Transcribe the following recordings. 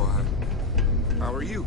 well. How are you?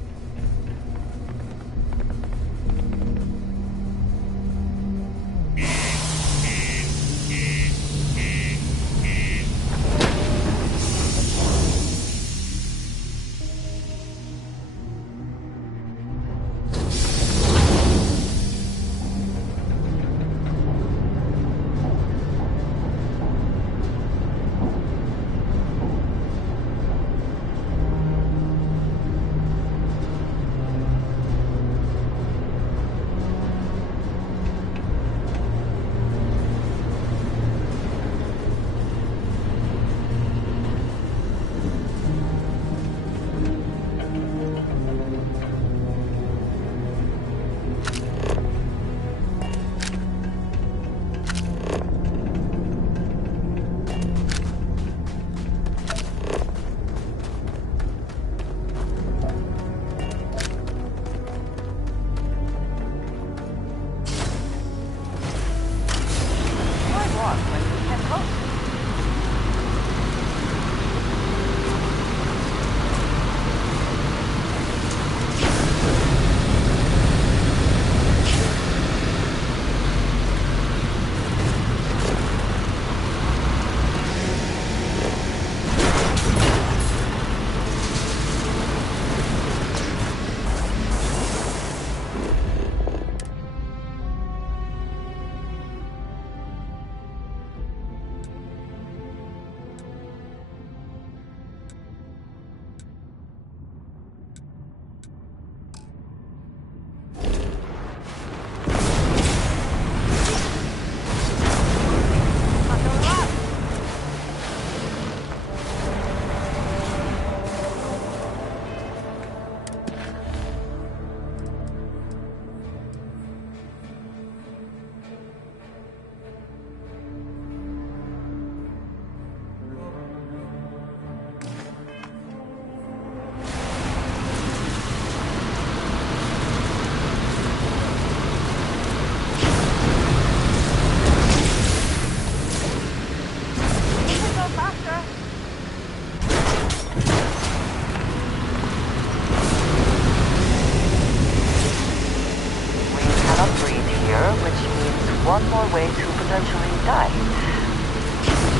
One more way to potentially die.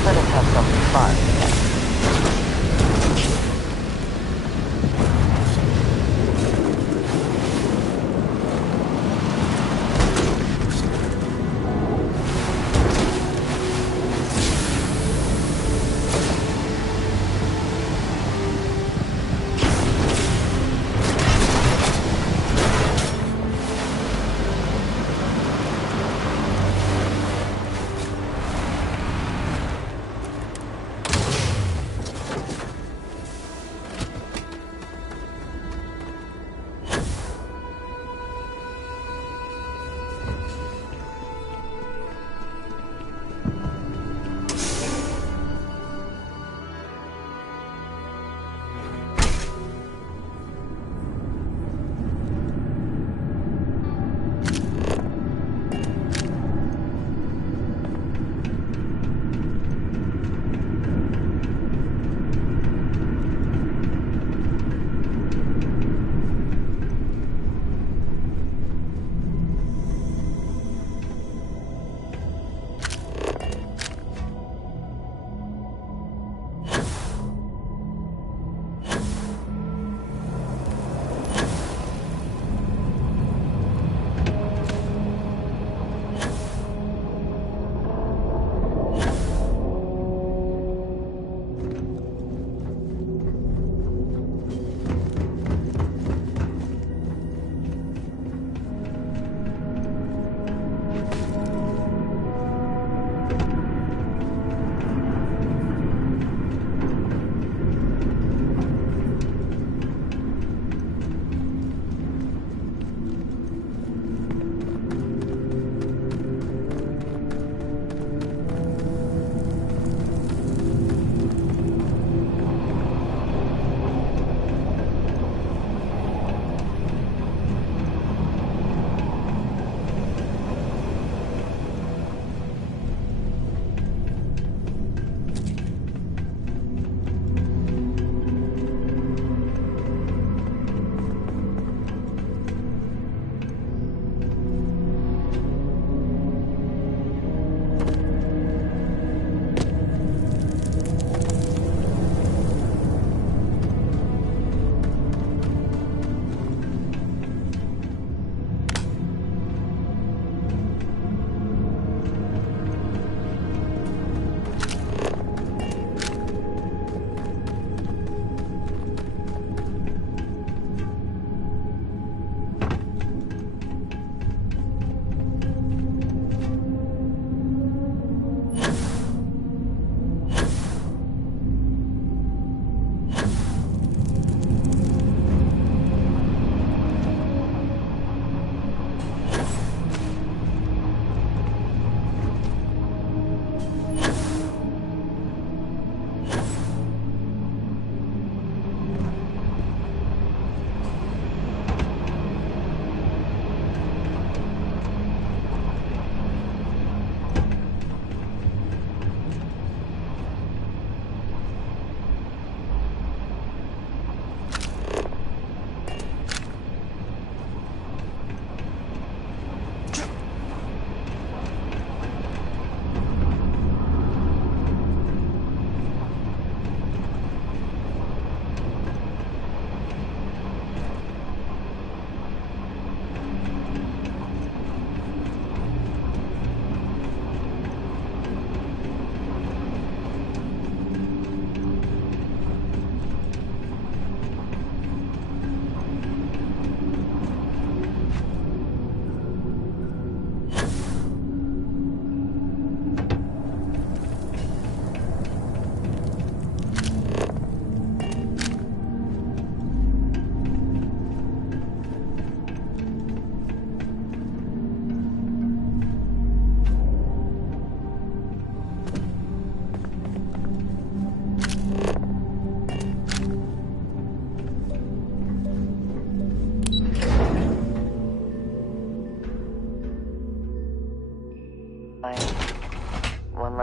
Let us have some fun.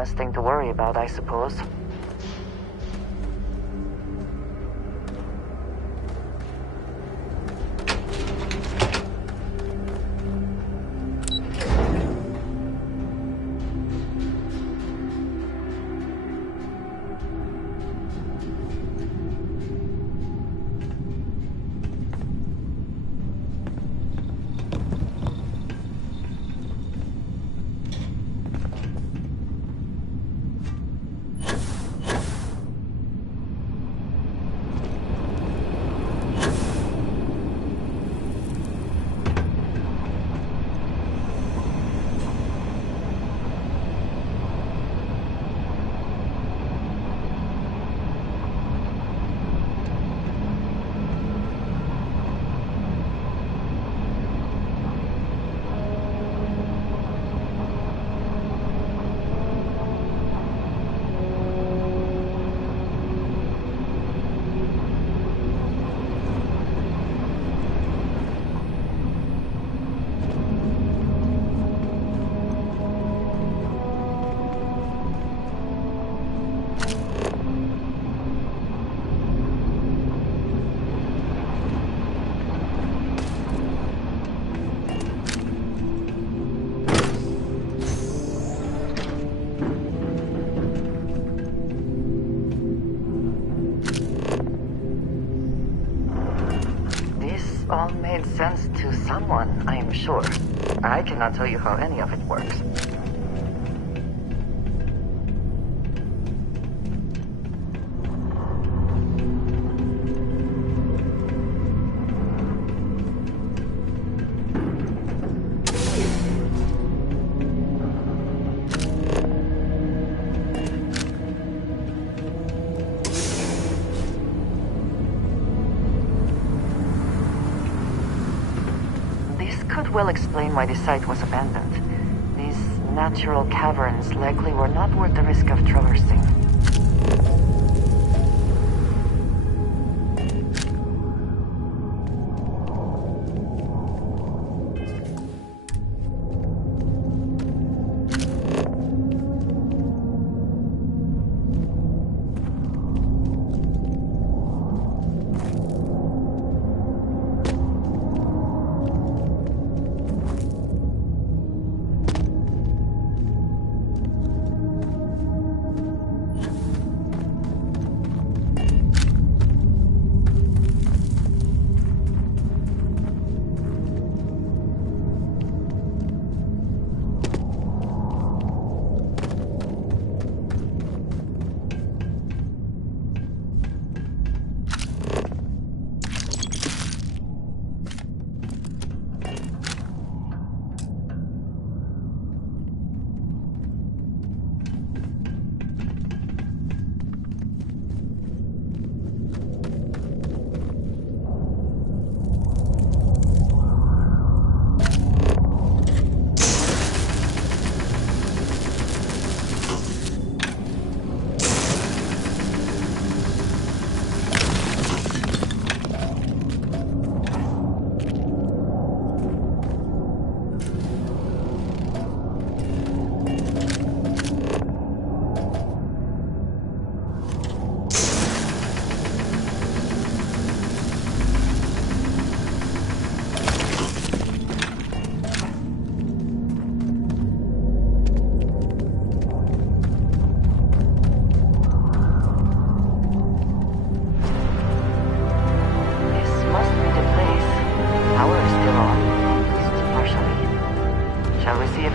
less thing to worry about, I suppose. All made sense to someone, I am sure. I cannot tell you how any of it works. Will explain why the site was abandoned. These natural caverns likely were not worth the risk of traversing.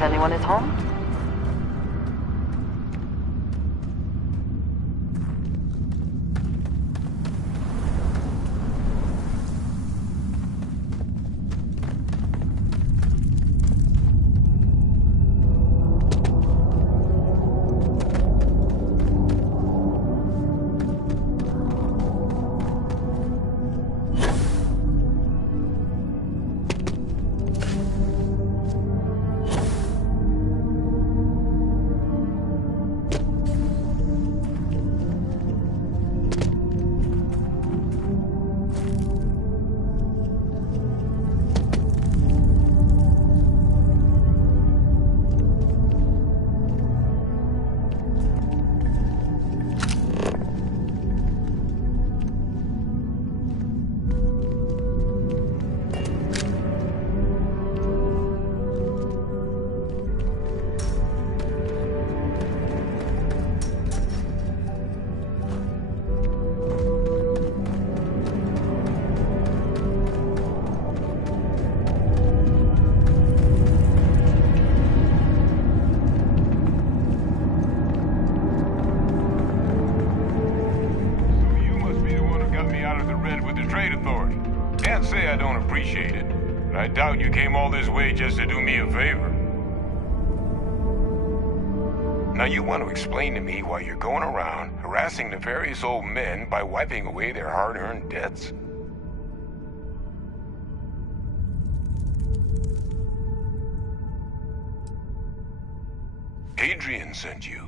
Anyone is home? Authority. Can't say I don't appreciate it, but I doubt you came all this way just to do me a favor. Now you want to explain to me why you're going around harassing nefarious old men by wiping away their hard-earned debts? Adrian sent you.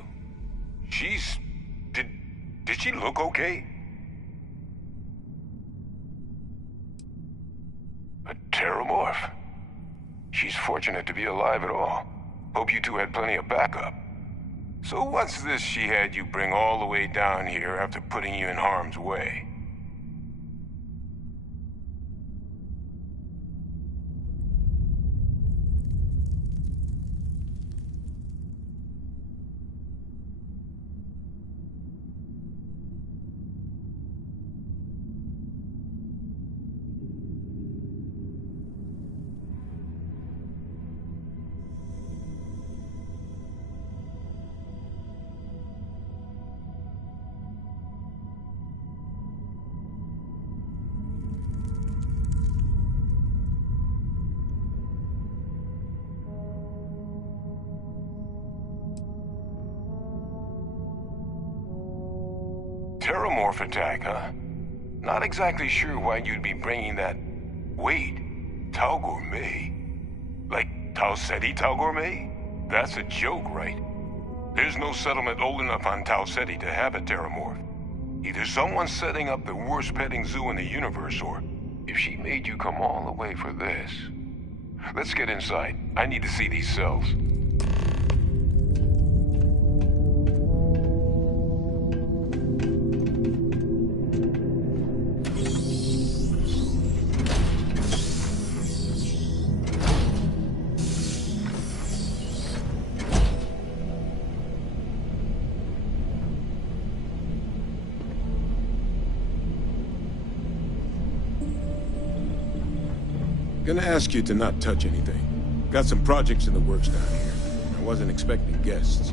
Did she look okay? A terramorph. She's fortunate to be alive at all. Hope you two had plenty of backup. So what's this she had you bring all the way down here after putting you in harm's way? Terramorph attack, huh? Not exactly sure why you'd be bringing that... Wait, Tau Gourmet? Like Tau Ceti Tau Gourmet? That's a joke, right? There's no settlement old enough on Tau Ceti to have a Terramorph. Either someone's setting up the worst petting zoo in the universe, or if she made you come all the way for this. Let's get inside. I need to see these cells. Gonna ask you to not touch anything. Got some projects in the works down here. I wasn't expecting guests.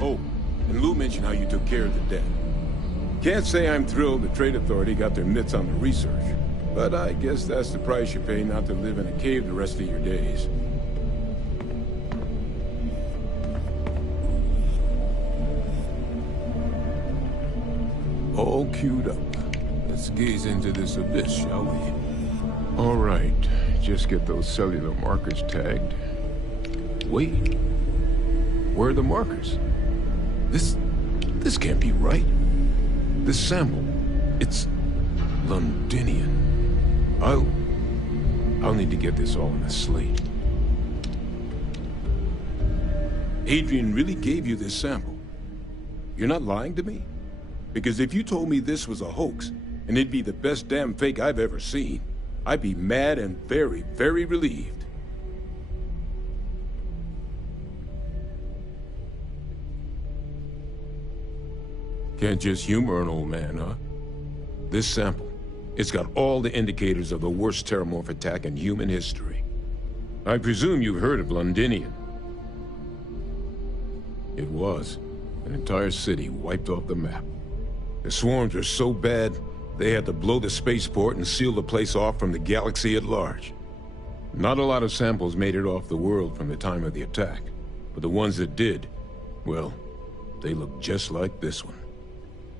Oh, and Lou mentioned how you took care of the debt. Can't say I'm thrilled the Trade Authority got their mitts on the research, but I guess that's the price you pay not to live in a cave the rest of your days. All queued up. Let's gaze into this abyss, shall we? All right, just get those cellular markers tagged. Wait, where are the markers? This can't be right. This sample, it's Londinian. I'll need to get this all in a slate. Adrian really gave you this sample. You're not lying to me? Because if you told me this was a hoax, and it'd be the best damn fake I've ever seen, I'd be mad and very, very relieved. Can't just humor an old man, huh? This sample, it's got all the indicators of the worst terramorph attack in human history. I presume you've heard of Londinian. It was. An entire city wiped off the map. The swarms were so bad, they had to blow the spaceport and seal the place off from the galaxy at large. Not a lot of samples made it off the world from the time of the attack, but the ones that did, well, they look just like this one.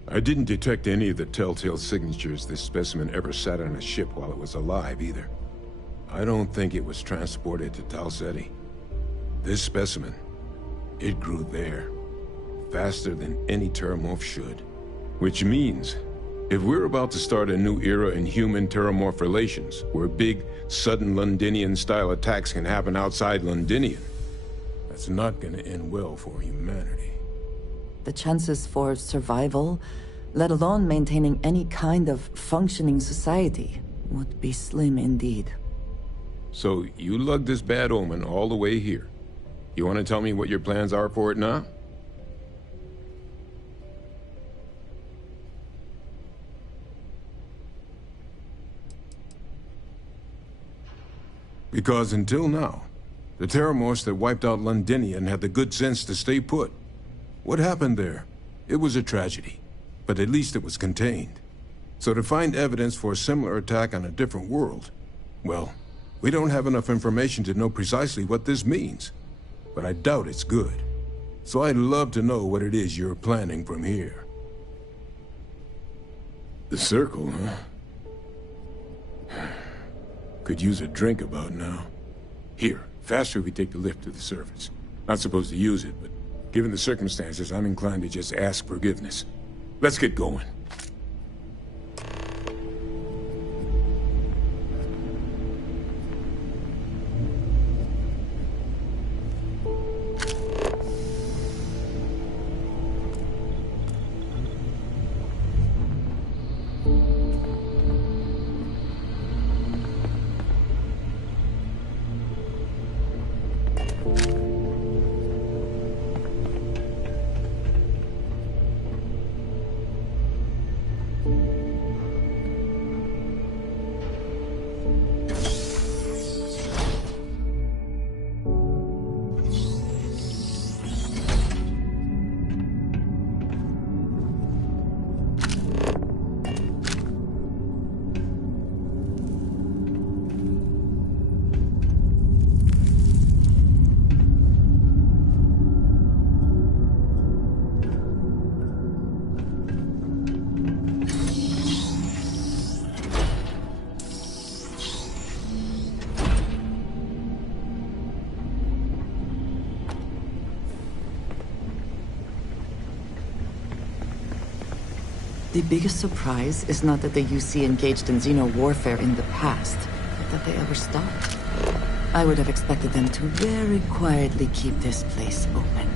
I didn't detect any of the telltale signatures this specimen ever sat on a ship while it was alive, either. I don't think it was transported to Tau Ceti. This specimen, it grew there, faster than any terramorph should. Which means, if we're about to start a new era in human-terramorph relations, where big, sudden Londinian-style attacks can happen outside Londinian, that's not gonna end well for humanity. The chances for survival, let alone maintaining any kind of functioning society, would be slim indeed. So, you lugged this bad omen all the way here. You want to tell me what your plans are for it now? Because until now, the terramorphs that wiped out Londinian had the good sense to stay put. What happened there? It was a tragedy, but at least it was contained. So to find evidence for a similar attack on a different world, well, we don't have enough information to know precisely what this means. But I doubt it's good. So I'd love to know what it is you're planning from here. The circle, huh? Could use a drink about now. Here, faster if we take the lift to the surface. Not supposed to use it, but given the circumstances, I'm inclined to just ask forgiveness. Let's get going. The biggest surprise is not that the UC engaged in Xeno warfare in the past, but that they ever stopped. I would have expected them to very quietly keep this place open.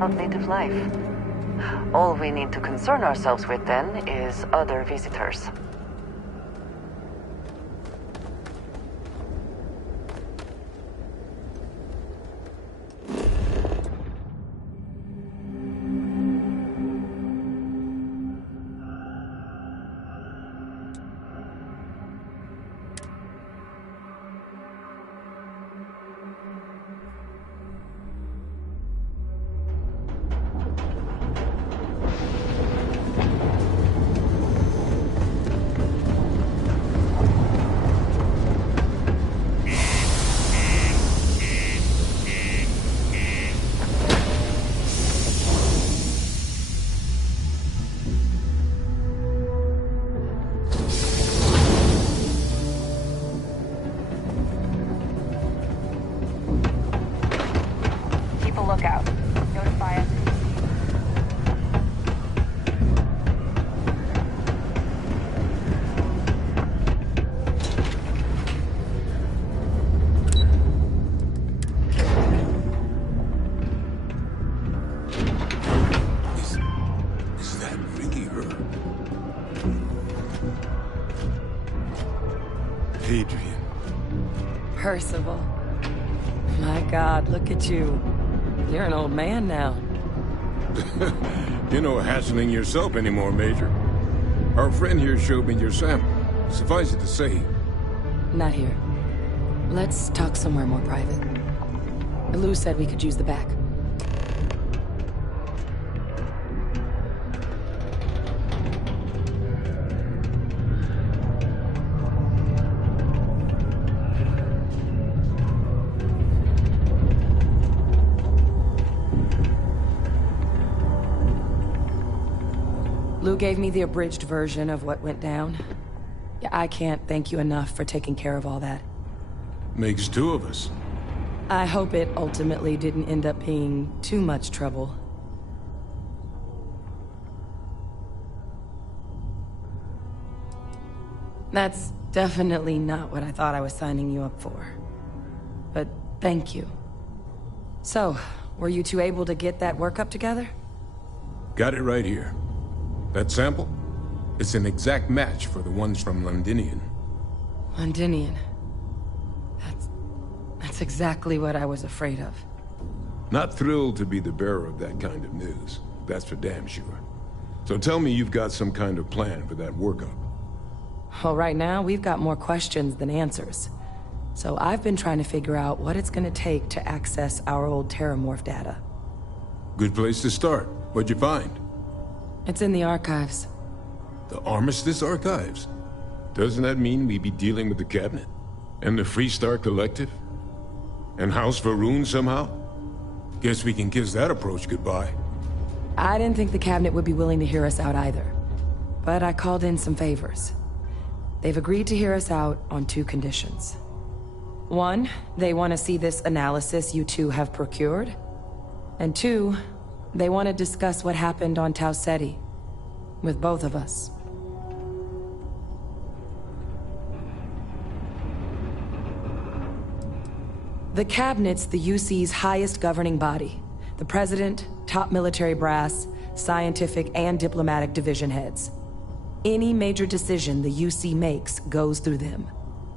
Of native life. All we need to concern ourselves with then is other visitors. Lookout. Notify us. Is that Vicky her? Adrian. Percival. My God, look at you. You're an old man now. You're no hassling yourself anymore, Major. Our friend here showed me your sample. Suffice it to say... Not here. Let's talk somewhere more private. Lou said we could use the back. Lou gave me the abridged version of what went down. Yeah, I can't thank you enough for taking care of all that. Makes two of us. I hope it ultimately didn't end up being too much trouble. That's definitely not what I thought I was signing you up for. But thank you. So, were you two able to get that workup together? Got it right here. That sample? It's an exact match for the ones from Londinian. Londinian. That's exactly what I was afraid of. Not thrilled to be the bearer of that kind of news. That's for damn sure. So tell me you've got some kind of plan for that workup. Well, right now, we've got more questions than answers. So I've been trying to figure out what it's gonna take to access our old Terramorph data. Good place to start. What'd you find? It's in the archives. The Armistice Archives? Doesn't that mean we'd be dealing with the Cabinet? And the Freestar Collective? And House Varun somehow? Guess we can kiss that approach goodbye. I didn't think the Cabinet would be willing to hear us out either. But I called in some favors. They've agreed to hear us out on two conditions. One, they want to see this analysis you two have procured. And two, they want to discuss what happened on Tau Ceti. With both of us. The Cabinet's the UC's highest governing body. The President, top military brass, scientific and diplomatic division heads. Any major decision the UC makes goes through them.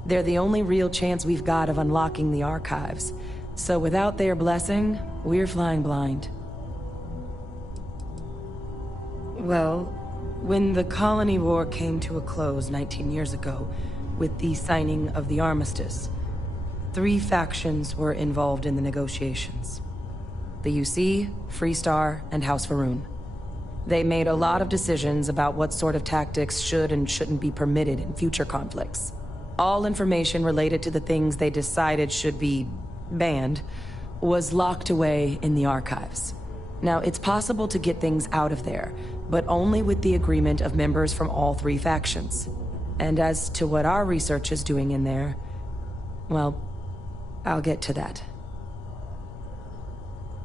They're the only real chance we've got of unlocking the archives. So without their blessing, we're flying blind. Well, when the Colony War came to a close 19 years ago, with the signing of the Armistice, 3 factions were involved in the negotiations. The UC, Freestar, and House Varun. They made a lot of decisions about what sort of tactics should and shouldn't be permitted in future conflicts. All information related to the things they decided should be banned was locked away in the archives. Now, it's possible to get things out of there, but only with the agreement of members from all 3 factions. And as to what our research is doing in there, well, I'll get to that.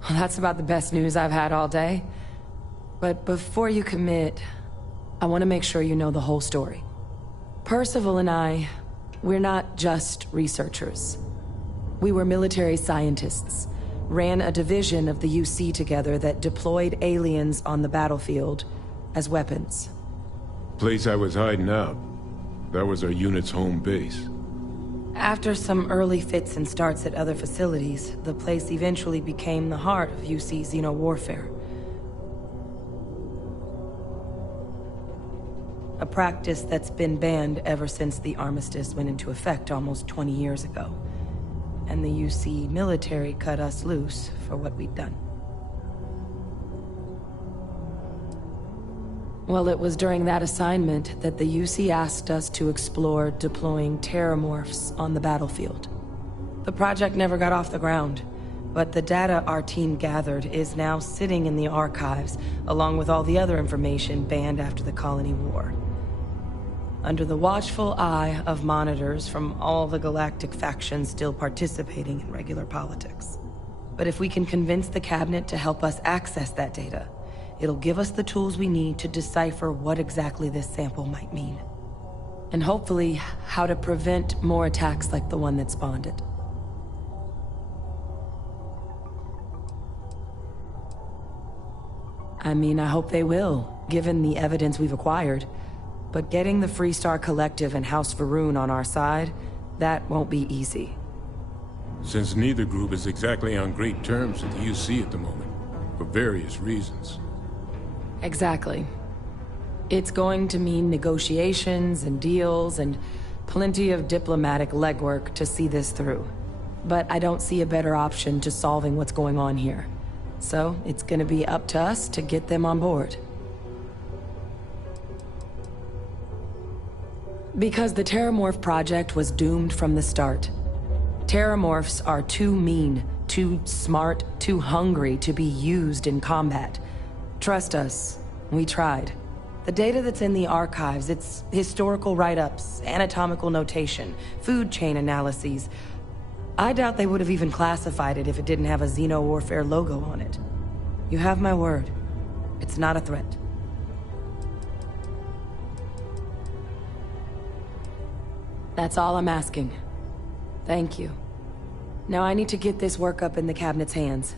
Well, that's about the best news I've had all day. But before you commit, I want to make sure you know the whole story. Percival and I, we're not just researchers. We were military scientists, ran a division of the UC together that deployed aliens on the battlefield as weapons. Place I was hiding out. That was our unit's home base. After some early fits and starts at other facilities, the place eventually became the heart of UC xeno-warfare. A practice that's been banned ever since the armistice went into effect almost 20 years ago. And the UC military cut us loose for what we'd done. Well, it was during that assignment that the UC asked us to explore deploying terramorphs on the battlefield. The project never got off the ground, but the data our team gathered is now sitting in the archives, along with all the other information banned after the Colony War. Under the watchful eye of monitors from all the galactic factions still participating in regular politics. But if we can convince the cabinet to help us access that data, it'll give us the tools we need to decipher what exactly this sample might mean. And hopefully, how to prevent more attacks like the one that spawned it. I mean, I hope they will, given the evidence we've acquired. But getting the Freestar Collective and House Varun on our side, that won't be easy. Since neither group is exactly on great terms with the UC at the moment, for various reasons. Exactly. It's going to mean negotiations and deals and plenty of diplomatic legwork to see this through. But I don't see a better option to solving what's going on here. So it's gonna be up to us to get them on board. Because the Terramorph project was doomed from the start. Terramorphs are too mean, too smart, too hungry to be used in combat. Trust us, we tried. The data that's in the archives, it's historical write-ups, anatomical notation, food chain analyses. I doubt they would have even classified it if it didn't have a Xeno-warfare logo on it. You have my word. It's not a threat. That's all I'm asking. Thank you. Now I need to get this work up in the cabinet's hands.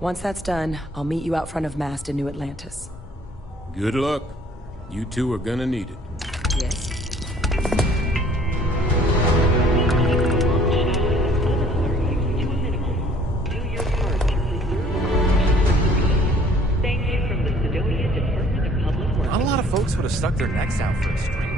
Once that's done, I'll meet you out front of Mast in New Atlantis. Good luck. You two are gonna need it. Yes. Not a lot of folks would have stuck their necks out for a stranger.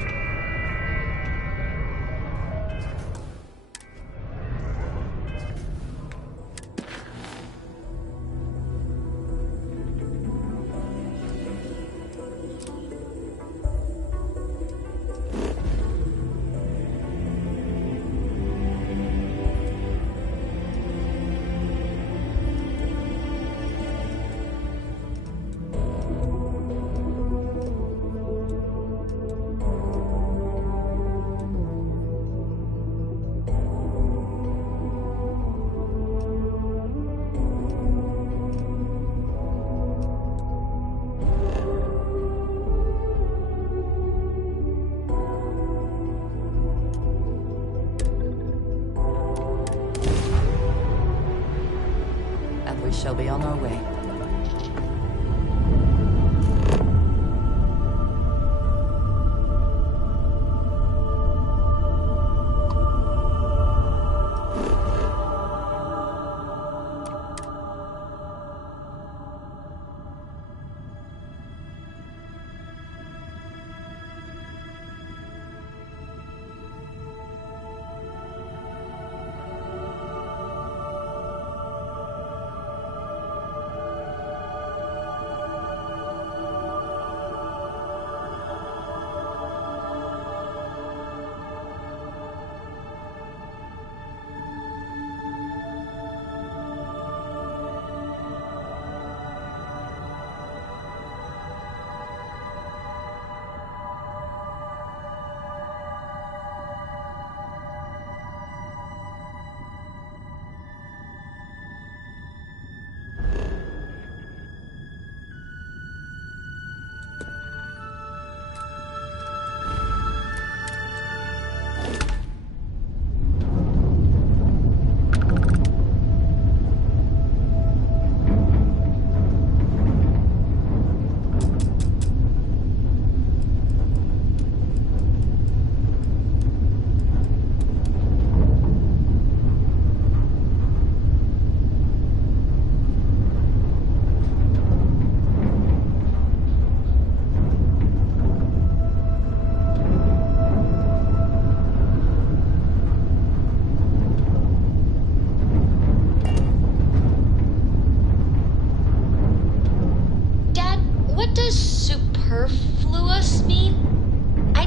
We shall be on our way.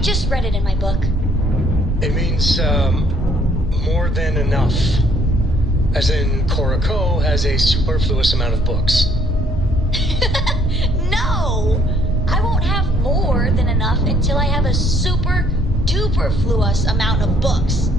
just read it in my book. It means, more than enough. As in, Korako has a superfluous amount of books. No! I won't have more than enough until I have a super duper fluous amount of books.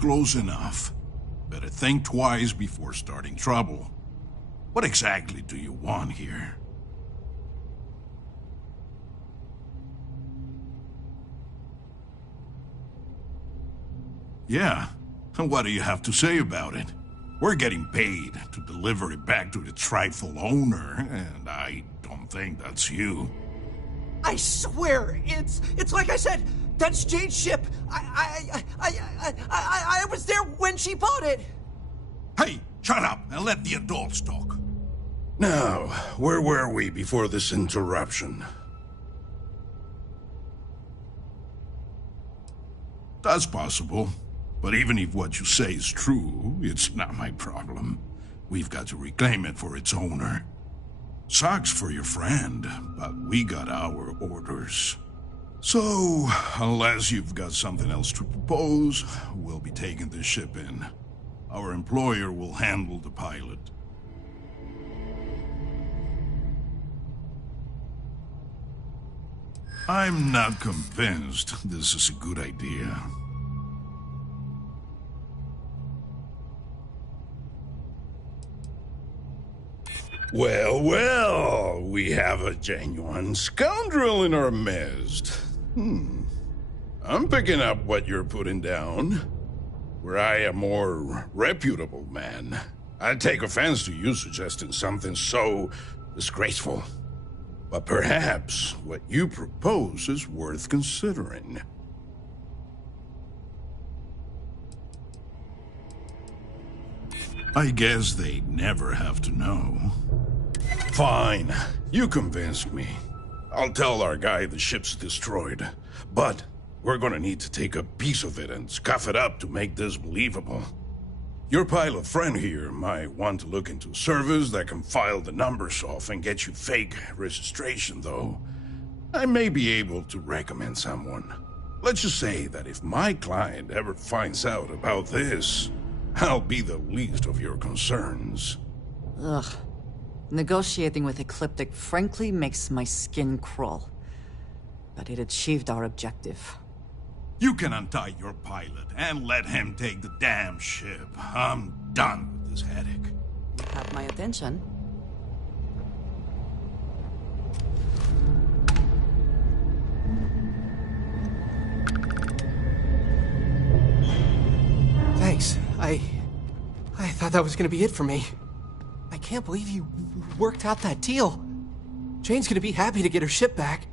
Close enough. Better think twice before starting trouble. What exactly do you want here? Yeah, and what do you have to say about it? We're getting paid to deliver it back to the trifle owner, and I don't think that's you. I swear, it's like I said. That's Jade's ship. I was there when she bought it. Hey, shut up and let the adults talk. Now, where were we before this interruption? That's possible. But even if what you say is true, it's not my problem. We've got to reclaim it for its owner. Sucks for your friend, but we got our orders. So, unless you've got something else to propose, we'll be taking this ship in. Our employer will handle the pilot. I'm not convinced this is a good idea. Well, well, we have a genuine scoundrel in our midst. I'm picking up what you're putting down. Were I a more reputable man, I'd take offense to you suggesting something so disgraceful. But perhaps what you propose is worth considering. I guess they never have to know. Fine. You convinced me. I'll tell our guy the ship's destroyed. But we're gonna need to take a piece of it and scuff it up to make this believable. Your pilot friend here might want to look into a service that can file the numbers off and get you fake registration, though. I may be able to recommend someone. Let's just say that if my client ever finds out about this, I'll be the least of your concerns. Ugh. Negotiating with Ecliptic frankly makes my skin crawl. But it achieved our objective. You can untie your pilot and let him take the damn ship. I'm done with this headache. You have my attention. Thanks. I thought that was gonna be it for me. I can't believe you worked out that deal. Jane's gonna be happy to get her ship back.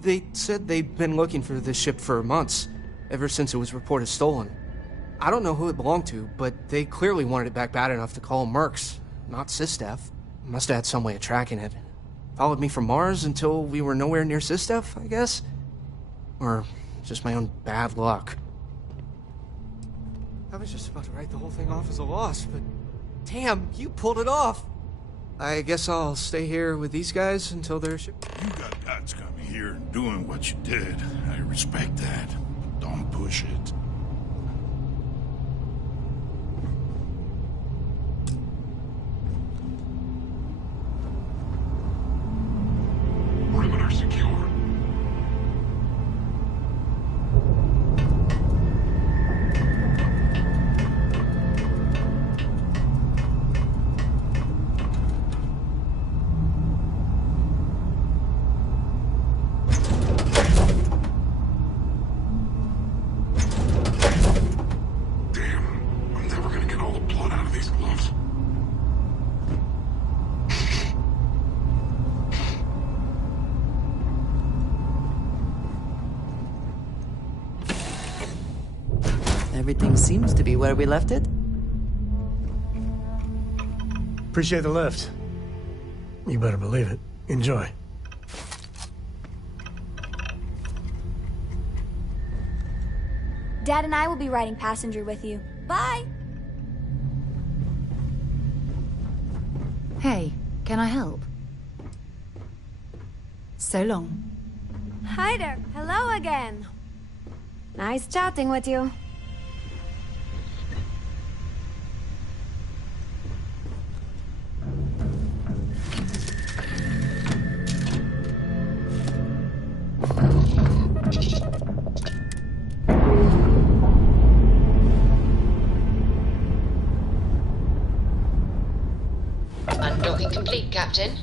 They said they'd been looking for this ship for months, ever since it was reported stolen. I don't know who it belonged to, but they clearly wanted it back bad enough to call them Mercs, not Sistef. Must have had some way of tracking it. Followed me from Mars until we were nowhere near Sistef, I guess? Or just my own bad luck. I was just about to write the whole thing off as a loss, but damn, you pulled it off. I guess I'll stay here with these guys until their ship... You got guts coming here and doing what you did. I respect that. But don't push it. Perimeter secure. Everything seems to be where we left it. Appreciate the lift. You better believe it. Enjoy. Dad and I will be riding passenger with you. Bye! Hey, can I help? So long. Hi there. Hello again. Nice chatting with you. Undocking complete, Captain.